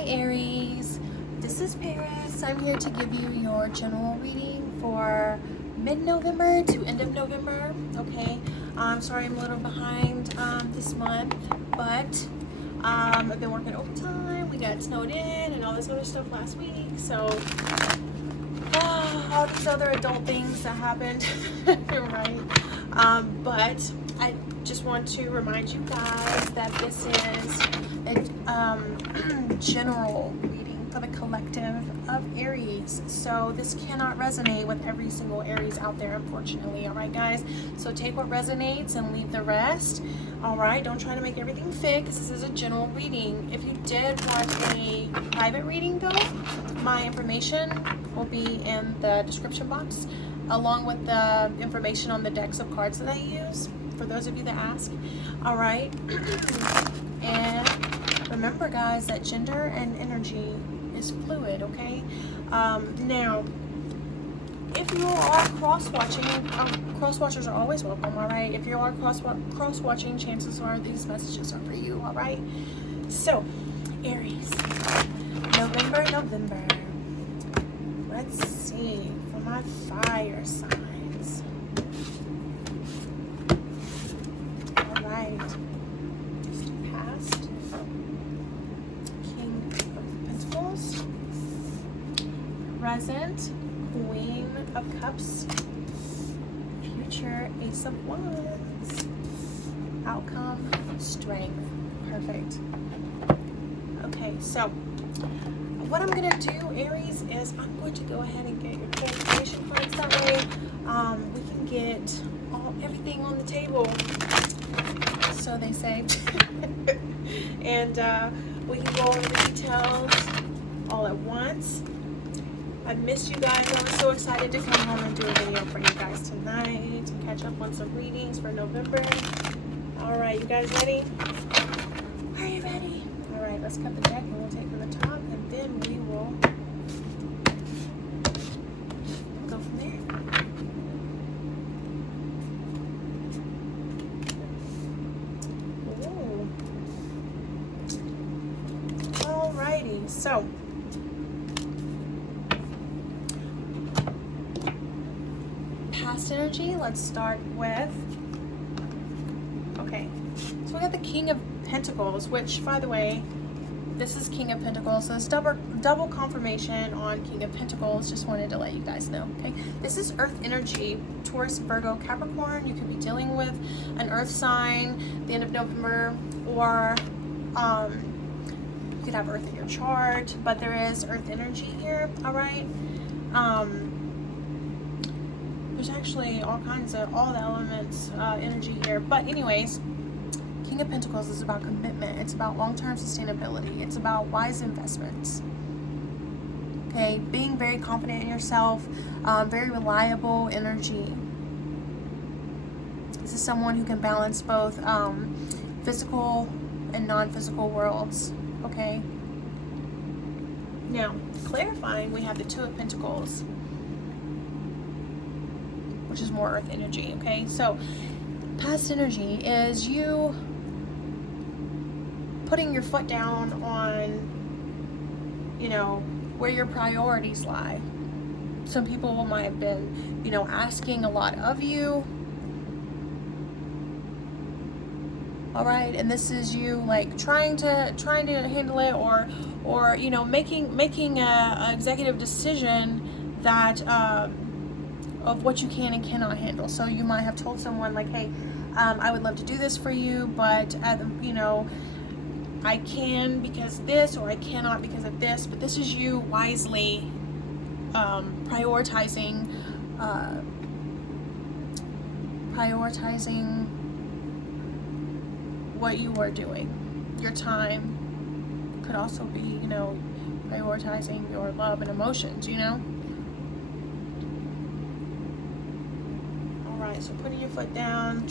Hi Aries, this is Paris. I'm here to give you your general reading for mid-November to end of November. Okay, I'm sorry I'm a little behind this month, but I've been working overtime. We got snowed in and all this other stuff last week, so all these other adult things that happened, right? But I just want to remind you guys that this is a general reading for the collective of Aries. So this cannot resonate with every single Aries out there, unfortunately. All right, guys? So take what resonates and leave the rest. All right? Don't try to make everything fit, because this is a general reading. If you did want a private reading, though, my information will be in the description box, along with the information on the decks of cards that I use, for those of you that ask. All right? And remember, guys, that gender and energy is fluid, okay? Now, if you are cross-watching, cross-watchers are always welcome, all right? If you are cross-watching, chances are these messages are for you, all right? So, Aries, November. Let's see, for my fire signs. All right. Past, King of Pentacles. Present, Queen of Cups. Future, Ace of Wands. Outcome, Strength. Perfect. Okay, so what I'm going to do, Aries, is I'm going to go ahead and get your transformation cards. That way we can get everything on the table, so they say. And we can go over the details all at once. I missed you guys. I was so excited to come home and do a video for you guys tonight to catch up on some readings for November. All right, you guys ready? Are you ready? All right, let's cut the deck and we'll take from the top, and then we will go from there. Ooh. Alrighty, so past energy, let's start with, okay, so we got the King of Pentacles, which, by the way, this is King of Pentacles, so it's double confirmation on King of Pentacles. Just wanted to let you guys know, okay? This is Earth energy, Taurus, Virgo, Capricorn. You could be dealing with an Earth sign the end of November, or you could have Earth in your chart, but there is Earth energy here, all right? There's actually all the elements energy here, but anyways, King of Pentacles is about commitment. It's about long-term sustainability. It's about wise investments. Okay, being very confident in yourself, very reliable energy. This is someone who can balance both physical and non-physical worlds. Okay. Now, clarifying, we have the Two of Pentacles, which is more Earth energy. Okay, so past energy is you putting your foot down on, where your priorities lie. Some people might have been, asking a lot of you. All right, and this is you like trying to handle it, or making a executive decision that of what you can and cannot handle. So you might have told someone like, hey, I would love to do this for you, but I can because this, or I cannot because of this. But this is you wisely prioritizing what you are doing. Your time could also be, prioritizing your love and emotions, Alright, so putting your foot down,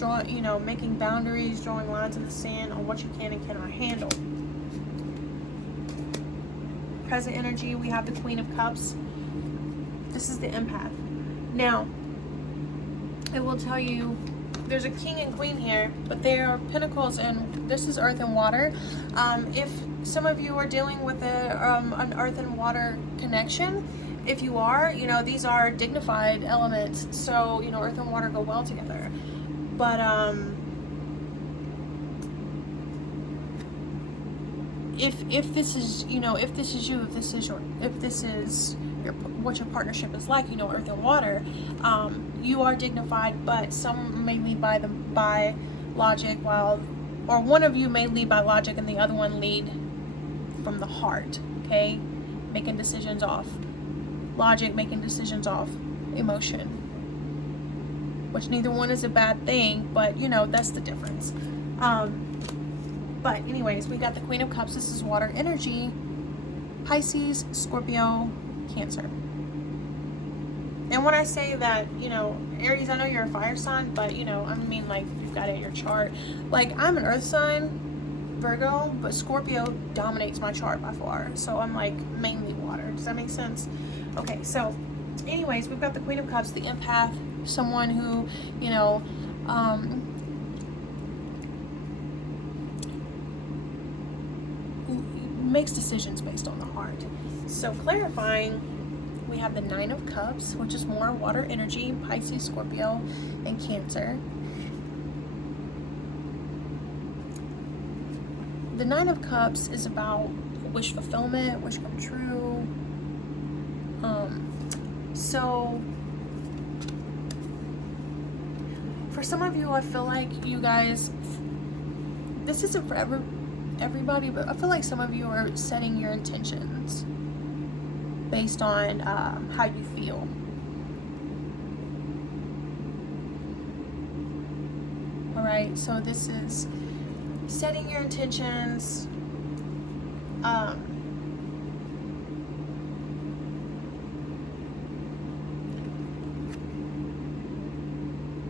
making boundaries, drawing lines in the sand on what you can and cannot handle. Present energy, we have the Queen of Cups. This is the empath. Now, it will tell you there's a king and queen here, but they are pentacles, and this is earth and water. If some of you are dealing with an earth and water connection. If you are, you know, these are dignified elements, so, you know, earth and water go well together. But if this is, you know, if this is you, if this is your what your partnership is like, you know, earth and water, you are dignified, but some may lead by logic, while, or one of you may lead by logic and the other one lead from the heart. Okay, making decisions off logic, making decisions off emotion, which neither one is a bad thing, but you know, that's the difference. But anyways, we got the Queen of Cups. This is water energy. Pisces, Scorpio, Cancer. And when I say that, you know, Aries, I know you're a fire sign, but you know, I mean, like, you've got it in your chart. Like, I'm an earth sign, Virgo, but Scorpio dominates my chart by far. So I'm like mainly water. Does that make sense? Okay, so anyways, we've got the Queen of Cups, the empath, someone who, you know, makes decisions based on the heart. So clarifying, we have the Nine of Cups, which is more water energy, Pisces, Scorpio, and Cancer. The Nine of Cups is about wish fulfillment, wish come true. So for some of you, I feel like you guys, this isn't for everybody, but I feel like some of you are setting your intentions based on how you feel. All right, so this is setting your intentions.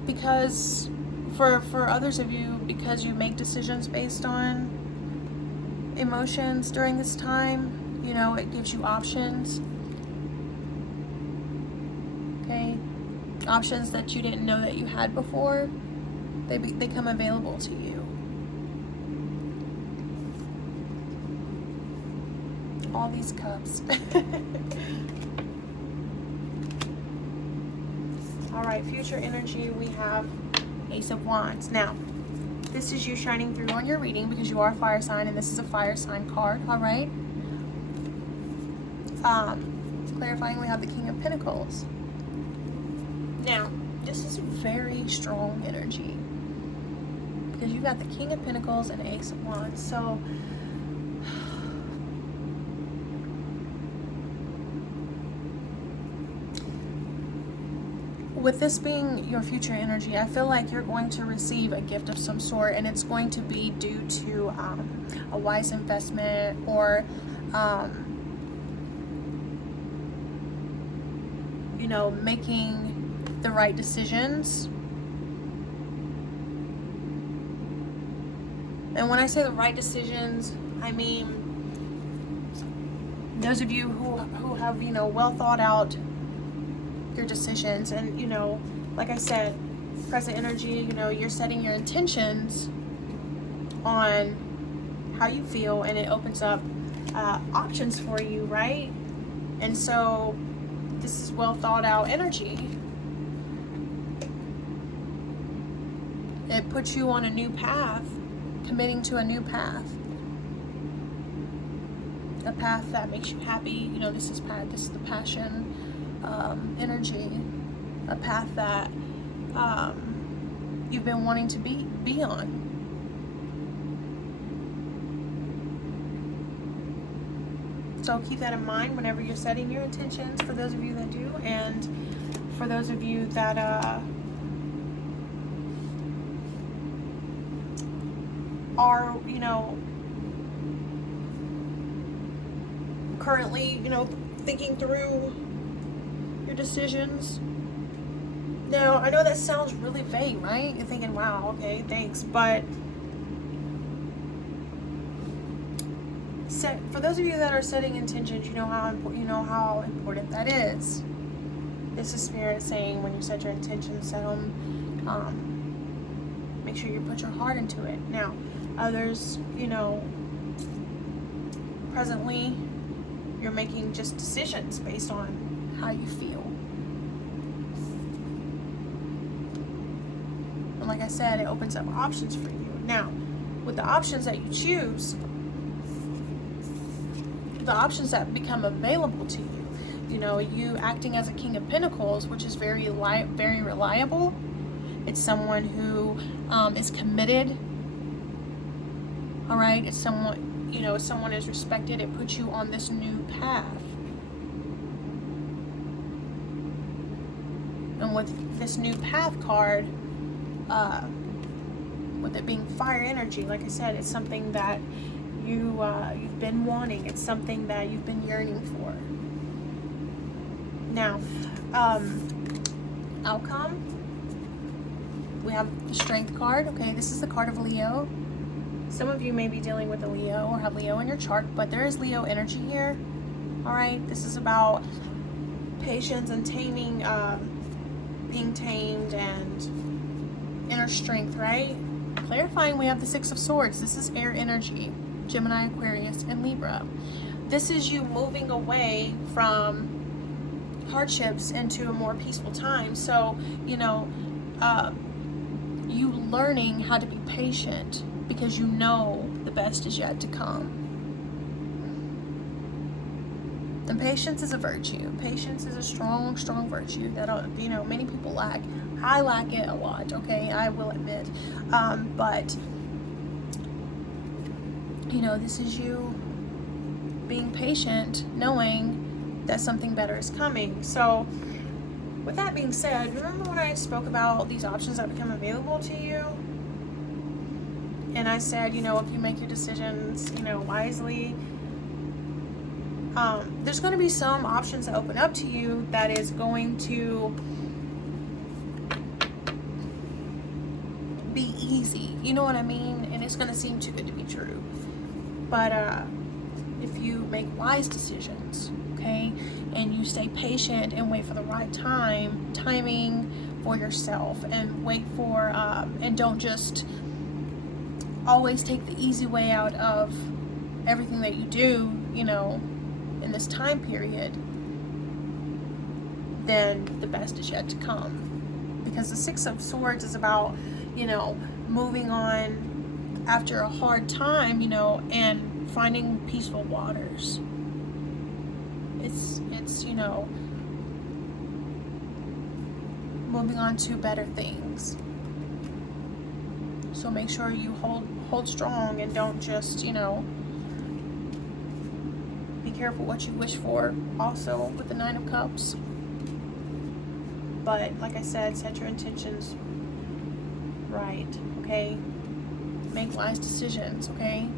Because for others of you, because you make decisions based on emotions during this time, you know, it gives you options. Okay, options that you didn't know that you had before, they become available to you. All these cups. All right, future energy, we have Ace of Wands. Now, this is you shining through on your reading because you are a fire sign, and this is a fire sign card. All right. Clarifying, we have the King of Pentacles. Now, this is very strong energy because you got the King of Pentacles and Ace of Wands. So with this being your future energy, I feel like you're going to receive a gift of some sort, and it's going to be due to a wise investment, or you know, making the right decisions. And when I say the right decisions, I mean those of you who have, you know, well thought out your decisions. And, you know, like I said, present energy, you know, you're setting your intentions on how you feel, and it opens up options for you, right? And so this is well thought out energy. It puts you on a new path, committing to a new path, a path that makes you happy. You know, this is the passion energy, a path that you've been wanting to be on. So keep that in mind whenever you're setting your intentions, for those of you that do, and for those of you that are, you know, currently, you know, thinking through your decisions. Now, I know that sounds really vague, right? You're thinking, wow, okay, thanks. But for those of you that are setting intentions, you know how important that is. This is Spirit saying, when you set your intentions, set them. Make sure you put your heart into it. Now, others, you know, presently you're making just decisions based on how you feel. And like I said, it opens up options for you. Now, with the options that you choose, the options that become available to you, you know, you acting as a King of Pentacles, which is very reliable. It's someone who is committed. All right, it's someone, you know, someone is respected. It puts you on this new path. And with this new path card, with it being fire energy, like I said, it's something that you've been wanting. It's something that you've been yearning for. Now, outcome, we have the Strength card. Okay, this is the card of Leo. Some of you may be dealing with a Leo or have Leo in your chart, but there is Leo energy here. All right, this is about patience and taming, being tamed and inner strength, right? Clarifying, we have the Six of Swords. This is air energy, Gemini, Aquarius, and Libra. This is you moving away from hardships into a more peaceful time. So, you know, you learning how to be patient because you know the best is yet to come. And patience is a virtue. Patience is a strong, strong virtue that, you know, many people lack. I lack it a lot, okay? I will admit. But, you know, this is you being patient, knowing that something better is coming. So, with that being said, remember when I spoke about these options that become available to you? And I said, you know, if you make your decisions, you know, wisely, there's going to be some options that open up to you that is going to be easy. You know what I mean? And it's going to seem too good to be true. But if you make wise decisions, okay, and you stay patient and wait for the right timing for yourself, and wait for, and don't just always take the easy way out of everything that you do, you know, in this time period, then the best is yet to come. Because the Six of Swords is about, you know, moving on after a hard time, you know, and finding peaceful waters. It's you know, moving on to better things. So make sure you hold strong and don't just, you know, be careful what you wish for also with the Nine of Cups. But like I said, set your intentions right, okay? Make wise decisions, okay?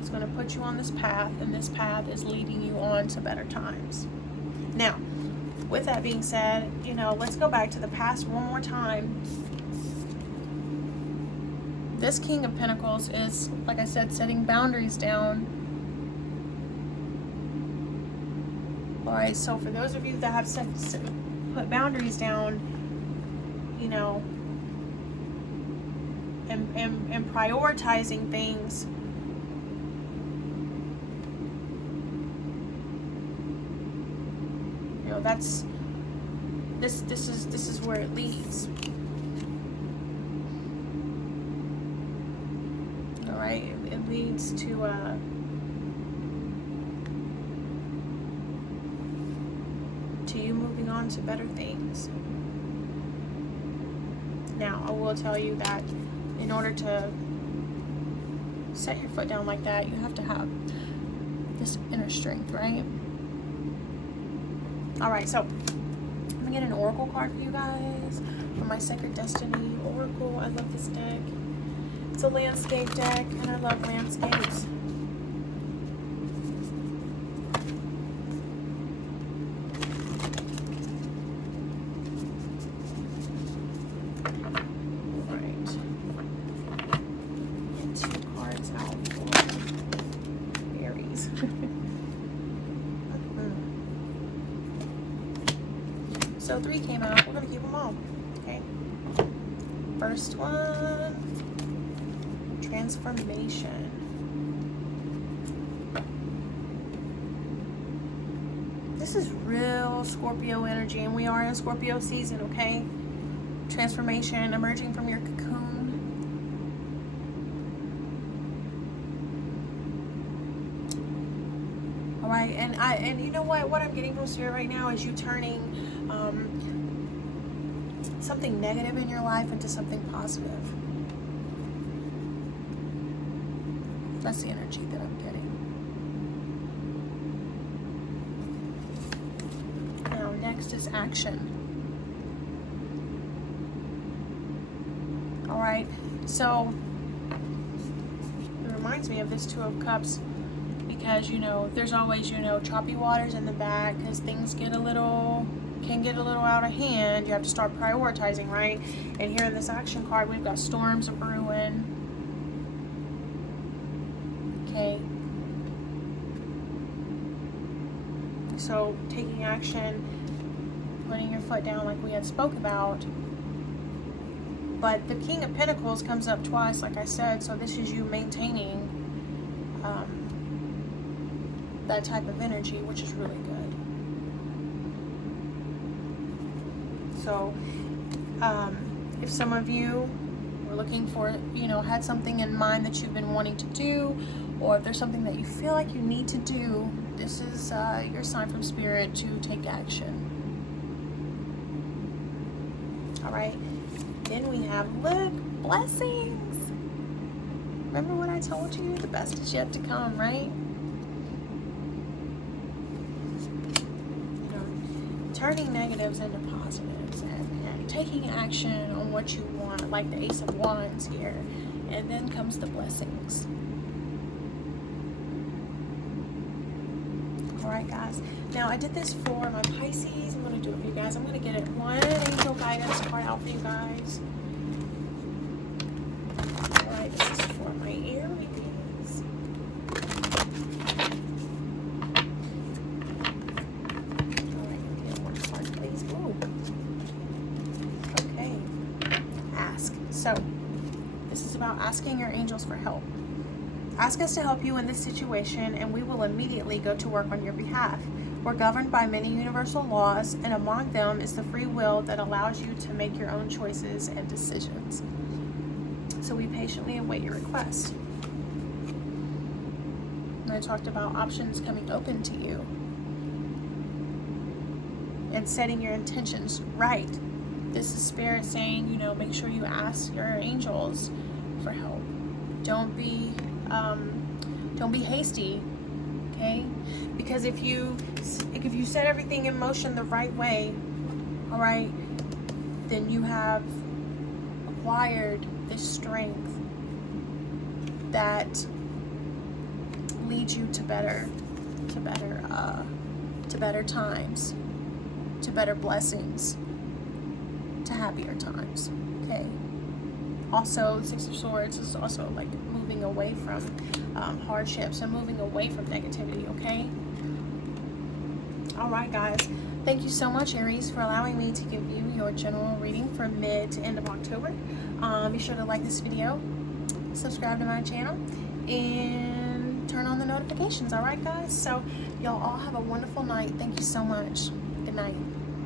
It's going to put you on this path, and this path is leading you on to better times. Now, with that being said, you know, let's go back to the past one more time. This King of Pentacles is, like I said, setting boundaries down. Alright, so for those of you that have put boundaries down, you know, and prioritizing things, you know, that's this is where it leads. Alright, it leads to you moving on to better things. Now, I will tell you that in order to set your foot down like that, you have to have this inner strength, right? Alright, so I'm gonna get an oracle card for you guys for my Sacred Destiny Oracle. I love this deck. It's a landscape deck, and I love landscapes. Aries. So 3 came out. We're going to keep them all. Okay. First one. Transformation. this is real Scorpio energy, and we are in Scorpio season, okay? Transformation, emerging from your cocoon. All right, and you know what I'm getting from Spirit right now is you turning something negative in your life into something positive. That's the energy that I'm getting. Now, next is action. All right, so it reminds me of this Two of Cups because, you know, there's always, you know, choppy waters in the back because things can get a little out of hand. You have to start prioritizing, right? And here in this action card, we've got storms are brewing. Okay. So taking action, putting your foot down like we had spoke about. But the King of Pentacles comes up twice, like I said, so this is you maintaining that type of energy, which is really good. So if some of you were looking for, you know, had something in mind that you've been wanting to do, or if there's something that you feel like you need to do, this is your sign from Spirit to take action. All right. Then we have, look, blessings. Remember what I told you? The best is yet to come, right? You know, turning negatives into positives and taking action on what you want, like the Ace of Wands here. And then comes the blessings. All right, guys. Now, I did this for my Pisces. I'm going to do it for you guys. I'm going to get it one angel guidance card out for you guys. All right, this is for my Aries. All right, get one card, please. Ooh. Okay. Ask. So, this is about asking your angels for help. Ask us to help you in this situation, and we will immediately go to work on your behalf. We're governed by many universal laws, and among them is the free will that allows you to make your own choices and decisions. So we patiently await your request. And I talked about options coming open to you and setting your intentions right. This is Spirit saying, you know, make sure you ask your angels for help. Don't be hasty, okay? Because if you set everything in motion the right way, all right, then you have acquired this strength that leads you to better times, to better blessings, to happier times, okay? Also, the Six of Swords is also like moving away from hardships and moving away from negativity, okay? All right, guys. Thank you so much, Aries, for allowing me to give you your general reading for mid to end of October. Be sure to like this video, subscribe to my channel, and turn on the notifications, all right, guys? So, y'all all have a wonderful night. Thank you so much. Good night.